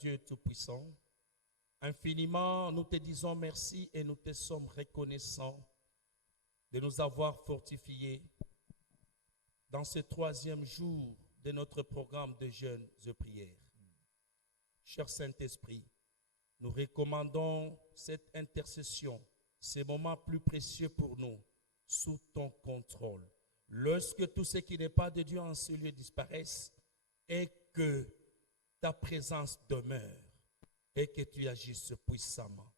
Dieu Tout-Puissant, infiniment nous te disons merci et nous te sommes reconnaissants de nous avoir fortifiés dans ce 3e jour de notre programme de jeûne et prières. Cher Saint-Esprit, nous recommandons cette intercession, ces moments plus précieux pour nous, sous ton contrôle. Lorsque tout ce qui n'est pas de Dieu en ce lieu disparaisse et que ta présence demeure et que tu agisses puissamment.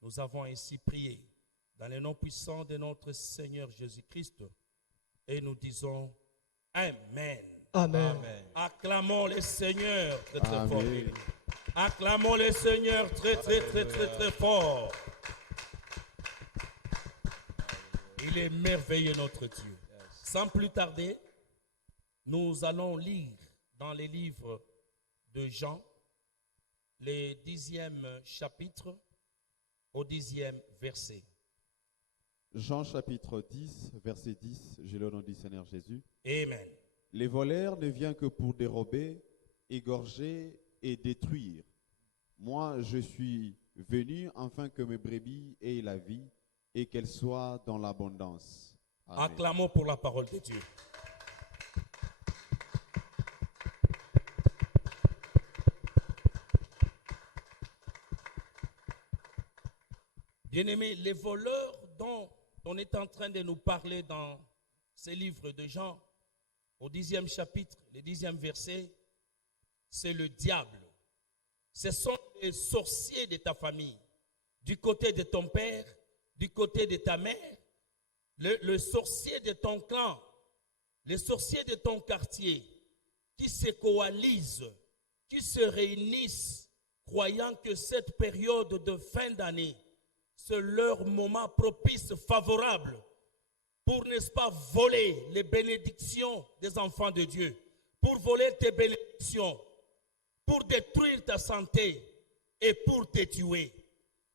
Nous avons ainsi prié dans le nom puissant de notre Seigneur Jésus-Christ et nous disons Amen. Amen. Amen. Acclamons le Seigneur très très fort. Acclamons le Seigneur très très très très très fort. Il est merveilleux notre Dieu. Sans plus tarder, nous allons lire dans les livres de Jean, le 10e chapitre au 10e verset. Jean chapitre 10, verset 10, j'ai le nom du Seigneur Jésus. Amen. Les voleurs ne viennent que pour dérober, égorger et détruire. Moi, je suis venu afin que mes brebis aient la vie et qu'elles soient dans l'abondance. Amen. Acclamons pour la parole de Dieu. Bien-aimés, les voleurs dont on est en train de nous parler dans ces livres de Jean, au 10e chapitre, le 10e verset, c'est le diable. Ce sont les sorciers de ta famille, du côté de ton père, du côté de ta mère, le sorcier de ton clan, les sorciers de ton quartier, qui se coalisent, qui se réunissent, croyant que cette période de fin d'année, c'est leur moment propice, favorable, pour, n'est-ce pas, voler les bénédictions des enfants de Dieu, pour voler tes bénédictions, pour détruire ta santé et pour te tuer.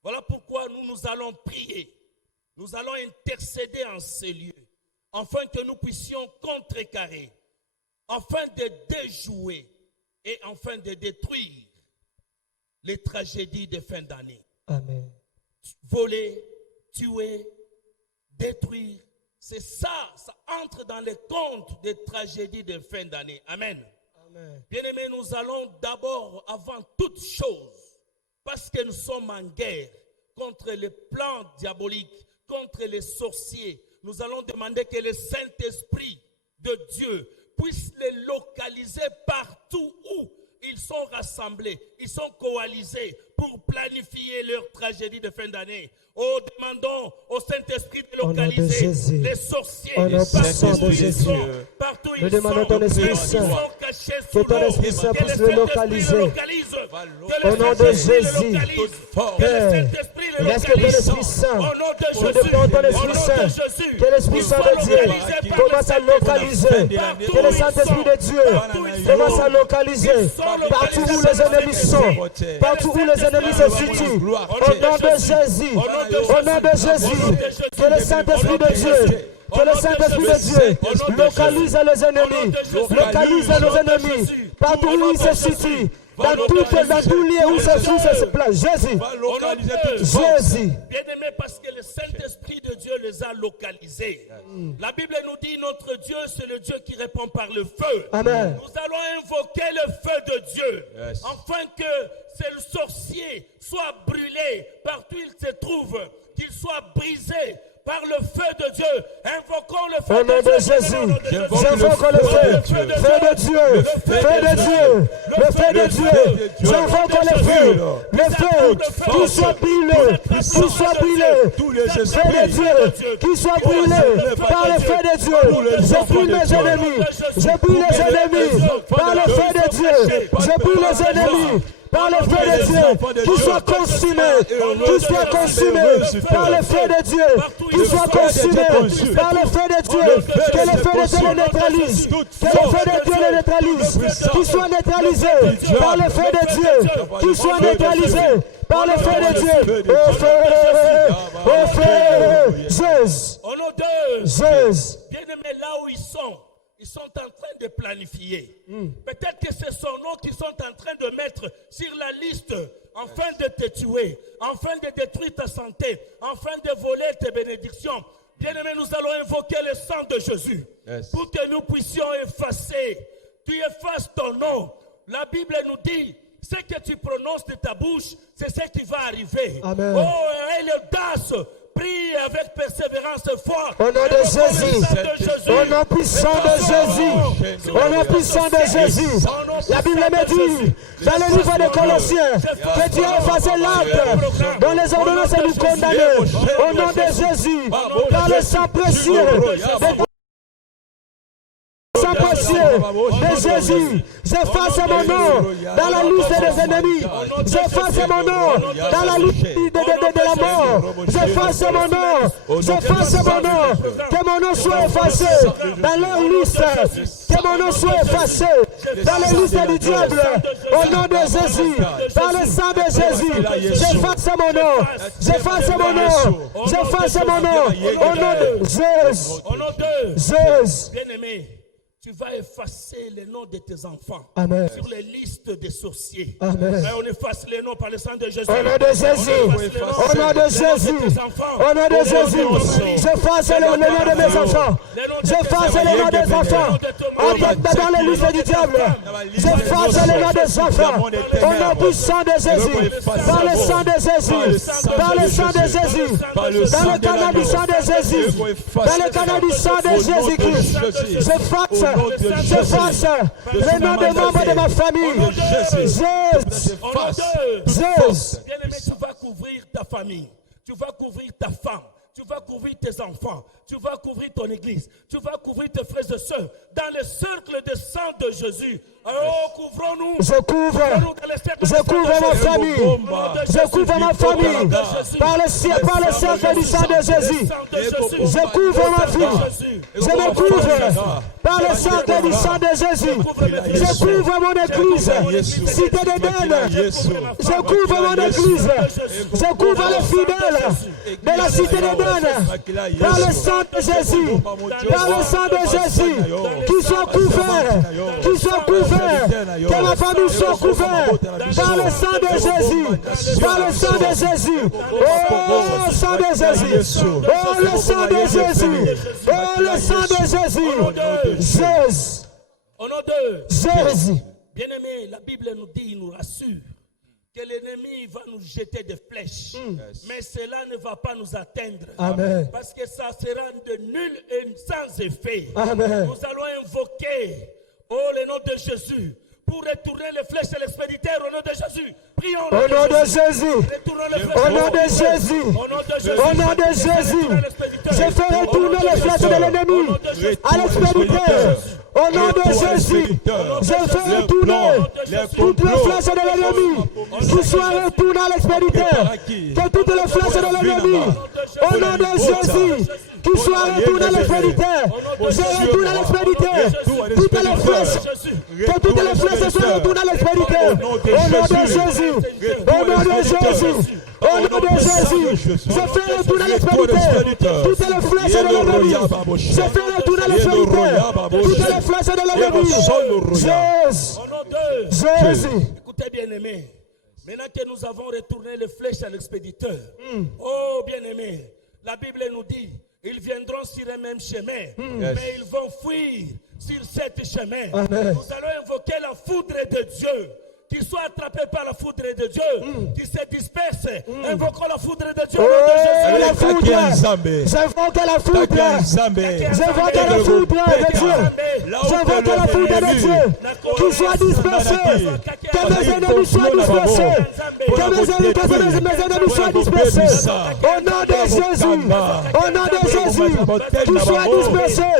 Voilà pourquoi nous allons prier, nous allons intercéder en ces lieux, afin que nous puissions contrecarrer, afin de déjouer et afin de détruire les tragédies de fin d'année. Amen. Voler, tuer, détruire, c'est ça, ça entre dans les comptes des tragédies de fin d'année. Amen. Amen. Bien-aimés, nous allons d'abord, avant toute chose, parce que nous sommes en guerre contre les plans diaboliques, contre les sorciers, nous allons demander que le Saint-Esprit de Dieu puisse les localiser partout où ils sont rassemblés, ils sont coalisés pour planifier leur tragédie de fin d'année. Oh, demandons au Saint-Esprit de localiser les sorciers partout où ils sont cachés sous que ton l'eau. Esprit Saint Que le puisse le localiser. Au nom de Jésus. Père, laisse que ton Esprit Saint, nous demandons ton Esprit Saint, que l'Esprit Saint de Dieu commence à localiser, que le Saint-Esprit de Dieu commence à localiser partout où les ennemis sont, partout où les ennemis se situent. Au nom de Jésus, au nom de Jésus, que le Saint-Esprit de Dieu, que le Saint-Esprit de Dieu localise les ennemis, localise nos ennemis, partout où ils se situent, dans tout lieu où se place. Jésus, Jésus. Bien-aimés, parce que le Saint-Esprit de Dieu les a localisés. La Bible nous dit notre Dieu, c'est le Dieu qui répond par le feu. Amen. Nous allons invoquer le feu de Dieu, afin que ces sorciers soient brûlés partout où ils se trouvent, qu'ils soient brisés par le feu de Dieu. Invoquons le feu Au nom de Jésus, j'invoque le feu de Dieu, feu de Dieu, le feu de Dieu, j'invoque le feu qui soit brûlé, qui soit brûlé, feu de Dieu, qui soit brûlé par le feu de Dieu. Je brûle mes ennemis, je brûle les ennemis par le feu de Dieu, je brûle les ennemis par le feu de Dieu, qui soit consumé, par le feu de Dieu, qui soit consumé par le feu de Dieu, que le feu de Dieu le neutralise, que le feu de Dieu le neutralise, qui soit neutralisé par le feu de Dieu, qui soit neutralisé par le feu de Dieu, au feu, Jésus, au nom de Jésus. bien-aimés, là où ils sont, ils sont en train de planifier. Peut-être que c'est son nom qu'ils sont en train de mettre sur la liste afin de te tuer, afin de détruire ta santé, afin de voler tes bénédictions. Bien-aimés, nous allons invoquer le sang de Jésus pour que nous puissions effacer. Tu effaces ton nom. La Bible nous dit, ce que tu prononces de ta bouche, c'est ce qui va arriver. Amen. Oh, et l'audace, prie avec persévérance et foi. Au nom de Jésus. Au nom puissant de Jésus. Au nom puissant de Jésus. La Bible me dit, dans le livre de Colossiens, que tu as effacé l'acte dont les ordonnances nous condamnaient. Au nom de Jésus, dans le sang précieux de Jésus, j'efface mon nom dans la liste des ennemis. J'efface mon nom dans la liste de la mort. J'efface mon nom. J'efface mon nom. Que mon nom soit effacé dans leur liste. Que mon nom soit effacé dans la liste du diable. Au nom de Jésus, dans le sang de Jésus, j'efface mon nom. J'efface mon nom. J'efface mon nom. Au nom de Jésus. Au nom de Jésus. Bien-aimé, tu vas effacer les noms de tes enfants. Amen. Sur les listes des sorciers. Amen. Mais on efface les noms par le sang de Jésus. Au nom de Jésus. Au nom de Jésus. Au nom de Jésus. J'efface le nom de mes enfants. J'efface le nom des enfants. Dans les listes du diable. J'efface le nom des enfants. Au nom puissant de Jésus. Par le sang de Jésus. Par le sang de Jésus. Dans le canal du sang de Jésus. Dans le canal du sang de Jésus-Christ. J'efface le nom des membres de ma famille. Jésus. Bien-aimé, tu vas couvrir ta famille. Tu vas couvrir ta femme. Tu vas couvrir tes enfants. Tu vas couvrir ton église. Tu vas couvrir tes frères et sœurs. Dans le cercle de sang de Jésus. Alors, couvrons-nous. Je couvre ma famille. Je couvre ma famille. Par le cercle du sang de Jésus. Je couvre ma fille. Je me couvre par le cercle du sang de Jésus. Je couvre mon église. Cité d'Éden. Je couvre mon église. Je couvre les fidèles de la cité d'Éden. Par le sang de Jésus. Par le sang de Jésus. Qu'ils soient couverts. Qu'ils soient couverts. Que ma famille soit couverte par le sang de Jésus. Par le sang de Jésus. Oh, le sang de Jésus. Oh, le sang de Jésus. Oh, le sang de Jésus. Jésus. Au nom de Jésus. Bien-aimé, la Bible nous dit, il nous rassure que l'ennemi va nous jeter des flèches. Mais cela ne va pas nous atteindre. Amen. Parce que ça sera de nul et sans effet. Amen. Nous allons invoquer le nom de Jésus pour retourner les flèches et l'expéditeur au nom de Jésus. Prions au nom de Jésus. Au nom de Jésus. Au nom de Jésus. Je fais retourner les flèches de l'ennemi à l'expéditeur. Au nom de Jésus, je fais retourner toutes les flèches de l'ennemi qui soient retournées à l'expéditeur. Que toutes les flèches de l'ennemi, au nom de Jésus, qui soient retournées à l'expéditeur. Je retourne à l'expéditeur. Toutes les flèches, que toutes les flèches soient retournées à l'expéditeur. Au nom de Jésus. Au nom de Jésus. Au nom de Jésus, je fais retourner à l'expéditeur. Toutes les flèches de l'ennemi. Je fais retourner à l'expéditeur. Toutes les flèches de l'ennemi. Jésus. Au nom de Jésus. Écoutez, bien-aimés. Maintenant que nous avons retourné les flèches à l'expéditeur. Oh, bien-aimés. La Bible nous dit, ils viendront sur le même chemin, mais ils vont fuir sur cet chemin. Amen. Nous allons invoquer la foudre de Dieu, qui soit attrapé par la foudre de Dieu, qui se disperse. Invoquons la foudre de Dieu. Oh, la foudre. J'invoque la foudre. J'invoque la foudre de Dieu. J'invoque la foudre de Dieu. Qui soit dispersée. Que mes ennemis soient dispersés. Que mes ennemis soient dispersés. Au nom de Jésus. Au nom de Jésus. Qui soit dispersés.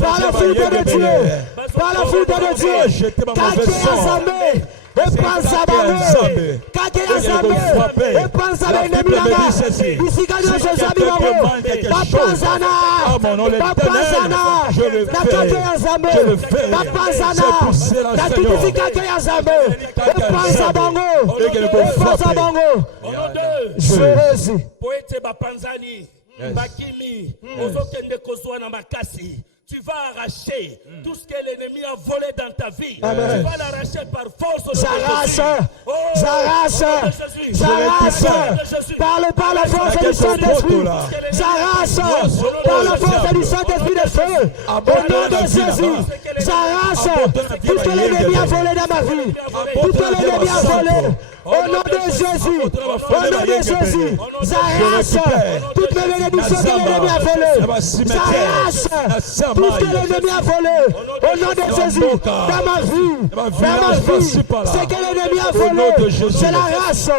Par la foudre de Dieu. Par la foudre de Dieu. Car qui est assemblé. Epanza bango, kake azambe, epanza l'ennemi là-bas. Ici quand je suis bango, bapanzana, nakake azambe, bapanzana, nakitisi kake azambe, epanza bango, Jésus. Poete bapanzani, bakimi, ozokende kozwa na makasi. tu vas arracher tout ce que l'ennemi a volé dans ta vie. Amen. Tu vas l'arracher par force au nom de J'arrache, Jésus. Oh, j'arrache, au nom de Jésus. j'arrache, Au nom de Jésus. par la force du Saint-Esprit, j'arrache, par la force du Saint-Esprit de feu, au nom de Jésus, j'arrache tout ce que l'ennemi a volé dans ma vie, tout ce que l'ennemi a volé, au nom de Jésus, au nom de Jésus, j'arrache toutes mes bénédictions que l'ennemi a volées, j'arrache tout ce que l'ennemi a volé, au nom de Jésus, dans ma vie, ce que l'ennemi a volé, je l'arrache,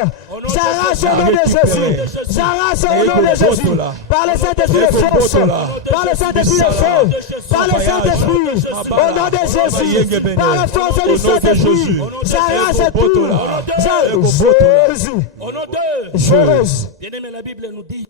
j'arrache au nom de Jésus, j'arrache au nom de Jésus, par le Saint-Esprit de force, par le Saint-Esprit de feu, par le Saint-Esprit, au nom de Jésus, par la force du Saint-Esprit, j'arrache tout, Jésus, Au nom de Jésus. Bien-aimé, la Bible nous dit,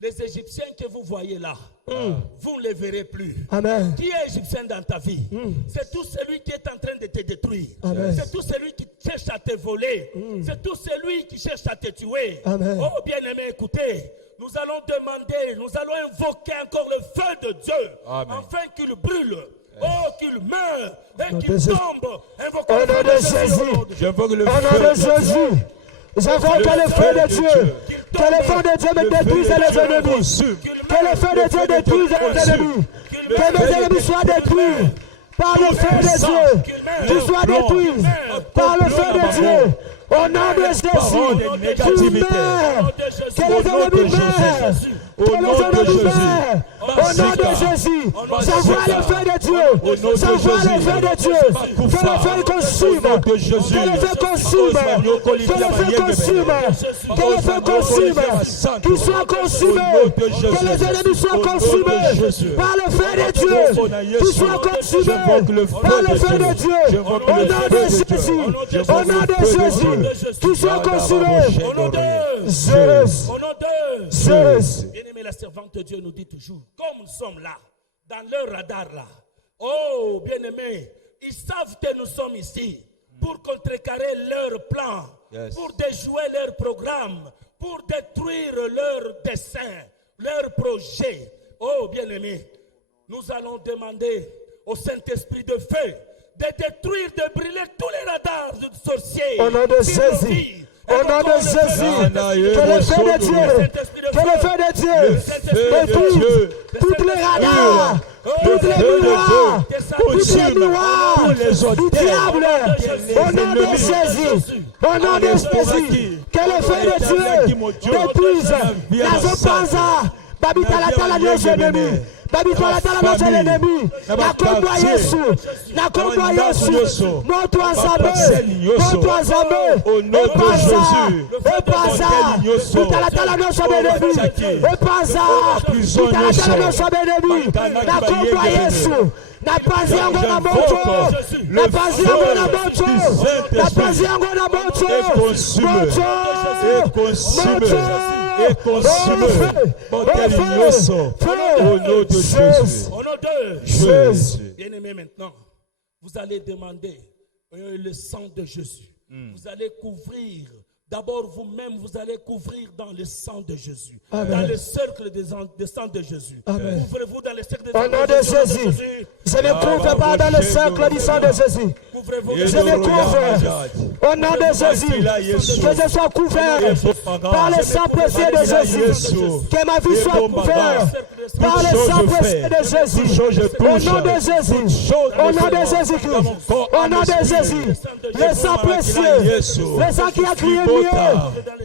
les Égyptiens que vous voyez là, vous ne les verrez plus. Amen. Qui est Égyptien dans ta vie? C'est tout celui qui est en train de te détruire. Amen. C'est tout celui qui cherche à te voler. C'est tout celui qui cherche à te tuer. Amen. Oh bien-aimé, écoutez, nous allons demander, nous allons invoquer encore le feu de Dieu, afin qu'il brûle. Oh, qu'il meure et qu'il tombe. Invoquons Au le nom feu de de Jésus. Jésus, J'invoque le au nom feu de Jésus, j'invoque que le feu de Dieu, que le feu de Dieu me détruise les ennemis, que le feu de Dieu détruise les ennemis, que mes ennemis soient détruits par le feu de Dieu, qu'ils soient détruits par le feu de Dieu. Au nom de Jésus, qu'ils meurent, que les ennemis meurent, que les ennemis meurent. Au nom de Jésus, j'envoie le feu de Dieu, j'envoie le feu de Dieu, que le feu consume, que le feu consume, que le feu consume, que le feu consume, qu'il soit consumé, que les ennemis soient consumés par le feu de Dieu, qu'ils soient consumés par le feu de Dieu, au nom de Jésus, au nom de Jésus, qu'ils soient consumés. Au nom de Jésus, Au nom de Jésus. Bien-aimé, la servante de Dieu nous dit toujours, comme nous sommes là, dans leur radar là, oh bien-aimé, ils savent que nous sommes ici pour contrecarrer leurs plans, pour déjouer leurs programmes, pour détruire leurs desseins, leurs projets. Oh bien-aimé, nous allons demander au Saint-Esprit de feu de détruire, de brûler tous les radars de sorciers. Au nom de Jésus. Au nom de Jésus, que le feu de Dieu, que le feu de Dieu détruise toutes les radars, toutes les miroirs, toutes les miroirs du diable. Au nom de Jésus, au nom de Jésus, que le feu de Dieu détruise nazopanza babitalatala nos ennemis. Babitalatala nos ennemis. Nakombo Yesu, nakombo Yesu, moto azame, epaza, bitalatala nos ennemis, epaza, bitalatala nos ennemis, nakombo Yesu. Napazi yango na moto, napazi yango na moto, napazi yango na moto, et consume au nom de Jésus. Au nom de Jésus. Bien-aimé, maintenant, vous allez demander le sang de Jésus. Vous allez couvrir. D'abord, vous-même, vous allez couvrir dans le sang de Jésus. Amen. Dans le cercle de sang de Jésus. Amen. Couvrez-vous dans le cercle de Au sang nom de Jésus, je ne couvre pas dans le cercle du sang de Jésus. Couvrez-vous. Je me couvre au nom de Jésus, que je sois couvert par le sang précieux de Jésus, que ma vie soit couverte par le sang précieux de Jésus, au nom de Jésus, au nom de Jésus-Christ, au nom de Jésus, le sang précieux, le sang qui a crié mieux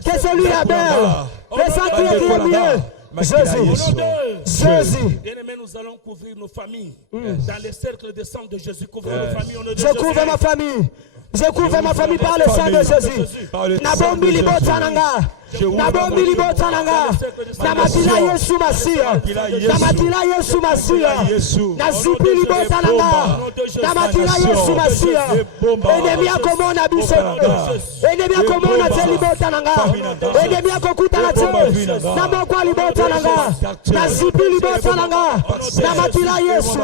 que celui d'Abel, le sang qui a crié mieux. Jésus, Jésus. Bien-aimés, nous allons couvrir nos familles dans le cercle de sang de Jésus. Couvrez nos familles au nom de Je Jésus. couvre ma famille. Je couvre ma famille par le sang de Jésus. Nabombi libotsananga. Nabombi libotsananga. Namatila Yesu Masia. Namatila Yesu Masia. Nazipi libotsananga. Namatila Yesu Masia. Ennemi akomona biso. Ennemi akomona te libotsananga. Ennemi akokutana te. Namokwa libotsananga. Nazipi libotsananga. Namatila Yesu.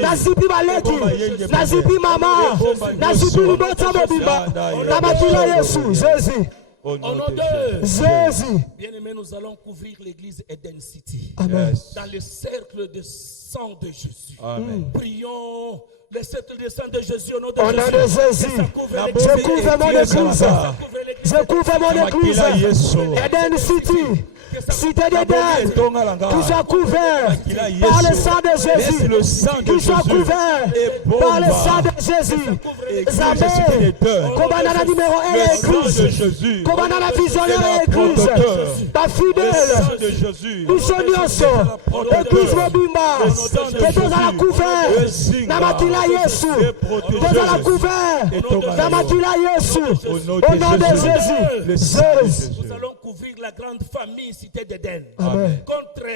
Nazipi baleki. Nazipi mama. Nazipi libotsananga. Namatila Yesu. Jésus. Au nom nom de de Jésus. Bien-aimés, nous allons couvrir l'église Eden City. Amen. Yes. Dans le cercle de sang de Jésus. Amen. Prions le cercle de sang de Jésus au nom de Au nom de Jésus. Jésus. Que ça couvre La l'église. Je couvre mon église. Que ça couvre l'église. Je couvre mon église. Makila Yesu. Eden City. Cité d'Éden. Etonga langa. Qui soit couvert Makila Yesu. par le sang de Laisse Jésus. le sang de Qui soit Jésus. couvert Et par le bomba. sang de Jésus. Église Zambé. Cité d'Éden. Commandant numéro 1 Le sang de église. Jésus. Commandant la visionnaire C'est la église. protecteur. Ta Le fidèle. sang de Jésus. Nous sommes église Mobimba. Le sang de Que tous à la Jésus. couvert. Le signe. Namakila Yesu. Et protéger Que tous à la Jésus. couvert. Et ton Namakila Yesu. Au nom Au nom de de Jésus. Jésus. Le sang de Jésus. Jésus. Nous allons couvrir la grande famille Cité d'Éden. Amen. Contre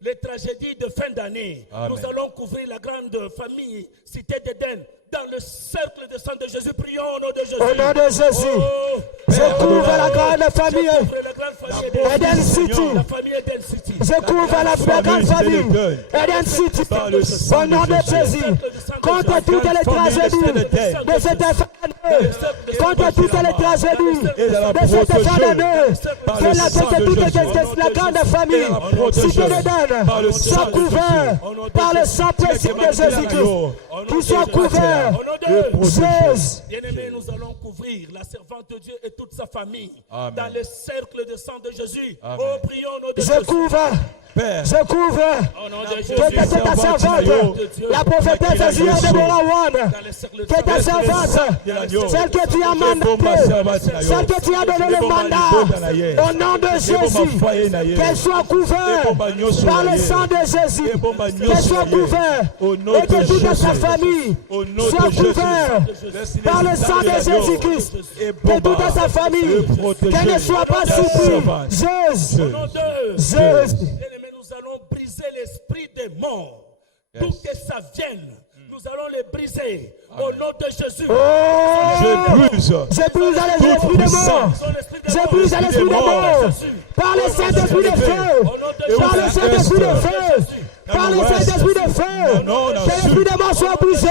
les tragédies de fin d'année, Amen. nous allons couvrir la grande famille Cité d'Éden dans le cercle de sang de Jésus. Prions au nom de Jésus. Au nom de Jésus. Oh, Je couvre la grande je famille. couvre la grande famille Eden City. La famille Eden City. Je couvre la grande famille. Eden City. Par le sang Au nom de de Jésus. Jésus. Contre toutes les tragédies de cette fin d'année. Contre toutes les tragédies de cette fin d'année. Que la grande famille Cité d'Éden soit couverte par le sang précieux de Jésus-Christ. Qui soit couvert. Au nom de Jésus. Bien-aimés, nous allons couvrir la servante de Dieu et toute sa famille Amen. dans le cercle de sang de Jésus. Amen. Oh, prions au nom de Je Jésus. couvre. Père. Je couvre. Au nom de Jésus. Que c'est ta servante, la prophétesse Zia Deborah Wan, Dans le cercle de que ta servante, celle que tu as mandatée, celle que tu as donné le mandat, au nom de Jésus, qu'elle soit couverte par le sang de Jésus, qu'elle soit couverte, et que toute sa famille soit couverte par le sang de Jésus-Christ, que toute sa famille, qu'elle ne soit pas surprise. Jésus, Au nom de Jésus. Bien-aimés, nous allons briser l'esprit des morts. D'où que ça vienne, nous allons les briser. Au nom de Jésus. Je brise. Je brise l'esprit de mort. Je brise l'esprit de mort. Par le Saint-Esprit de feu. Par le Saint-Esprit de feu. Par le Saint-Esprit de feu. Que l'esprit de mort soit brisé.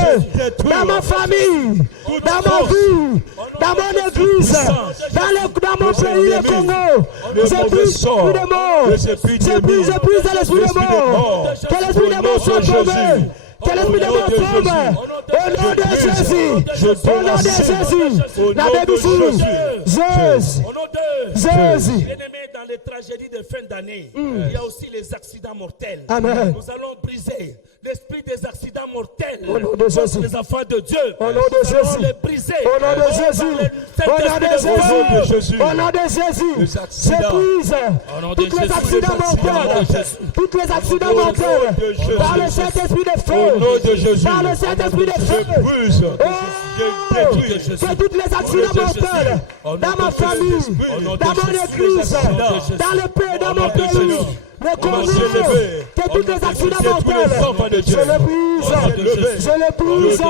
Dans ma famille. Dans ma vie. Dans mon église. Dans mon pays, le Congo. Je brise l'esprit de mort. Je brise l'esprit de mort. Que l'esprit de mort soit tombé. Que l'esprit de mort tombe. Au nom de Jésus. Au nom de Jésus. La Bible. Jésus. Au nom de Jésus. Bien-aimés, dans les tragédies de fin d'année, il y a aussi les accidents mortels. Amen. Nous allons briser l'esprit des accidents mortels Au nom de contre Jésus. les enfants de Dieu. Au nom de Nous allons Jésus. les briser. Au nom de Jésus. Au nom de Jésus. Au nom de Jésus. Je brise tous les accidents mortels. Tous les accidents mortels. Par le Saint-Esprit de Au nom de feu. Jésus. Par le Saint-Esprit de Je feu. brise. Oh, Je détruis. que tous les accidents mortels dans ma famille, dans mon église, dans le pays, dans mon pays, le Congo, que tous les accidents mortels, je le brise, je le brise,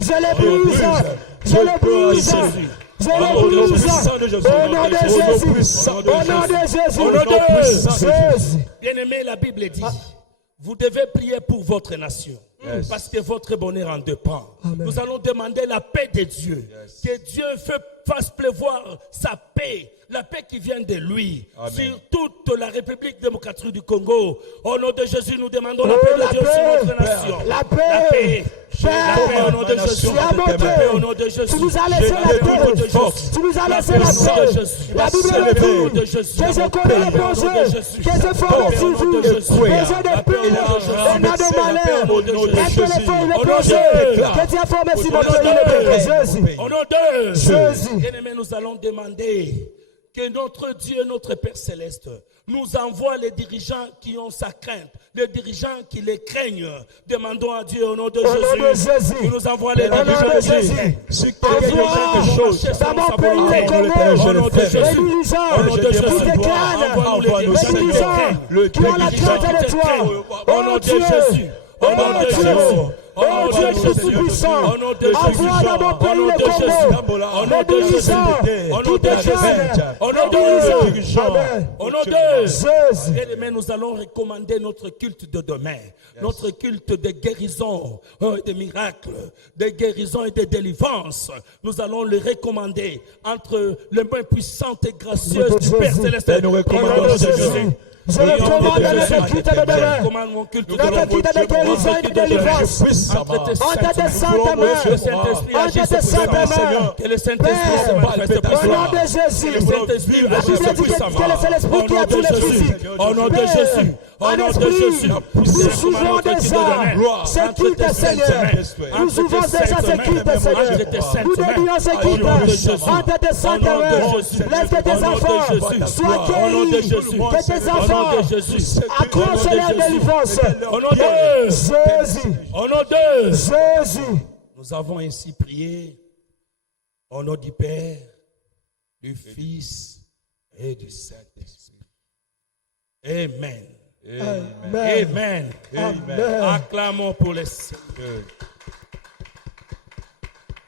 je le brise, je le brise. Je le brise au nom de Jésus, au nom de Jésus, au nom de Jésus. Bien-aimé, la Bible dit, vous devez prier pour votre nation. Parce que votre bonheur en dépend. Nous allons demander la paix de Dieu. Que Dieu fasse pleuvoir sa paix. La paix qui vient de lui. Sur toute la République démocratique du Congo. Au nom de Jésus, nous demandons la paix de Dieu sur notre nation. La paix. La paix au nom de Jésus. La paix au nom de Jésus. Tu nous as laissé la paix. Tu nous as laissé la paix. La Bible dit que je connais les projets, que je forme sur vous. Projets de paix et non de malheur. Est-ce que les projets que tu as formés sur mon pays, Jésus? Au nom de Jésus. Bien-aimés, nous allons demander que notre Dieu, notre Père Céleste, nous envoie les dirigeants qui ont sa crainte, les dirigeants qui les craignent. Demandons à Dieu au nom de Jésus. Il nous envoie les dirigeants. Si quelqu'un fait quelque chose, dans mon pays, le Congo, au nom de Jésus. Au nom de Jésus. Qui déclarent, les dirigeants qui ont la crainte de toi. Au nom de Jésus. Au nom de Jésus. Oh Dieu Tout-Puissant, envoie dans mon pays le Congo, les dirigeants, tout est jeune, les dirigeants. Au nom de Jésus. Bien-aimés, nous allons recommander notre culte de demain, notre culte de guérison, de miracles, de guérison et de délivrance. Nous allons le recommander entre les mains puissantes et gracieuses du Père Céleste. Et nous recommandons Jésus. Je recommande notre culte de demain, Recommande mon culte de notre culte de guérison et de délivrance. entre tes Entre tes saintes que le mains, Saint-Esprit entre agisse tes saintes puissamment. mains, Que le Saint-Esprit se manifeste au nom puissamment. de Jésus. Le Saint-Esprit La agisse Bible dit puissamment. que c'est l'Esprit qui a tous les physiques. Au nom de Père, Jésus. Au en nom de esprit, Jésus. nous ouvrons déjà ce culte, Seigneur. Nous ouvrons déjà ce culte, Seigneur. Nous dédions ce culte entre tes saintes mains. Laisse que tes enfants soient guéris. Que tes enfants accrochent leur délivrance. Au nom de Jésus. Au nom de Jésus. Nous avons ainsi prié au nom du Père, du Fils et du Saint-Esprit. Amen. Amen. Amen. Amen. Acclamons pour les Seigneurs.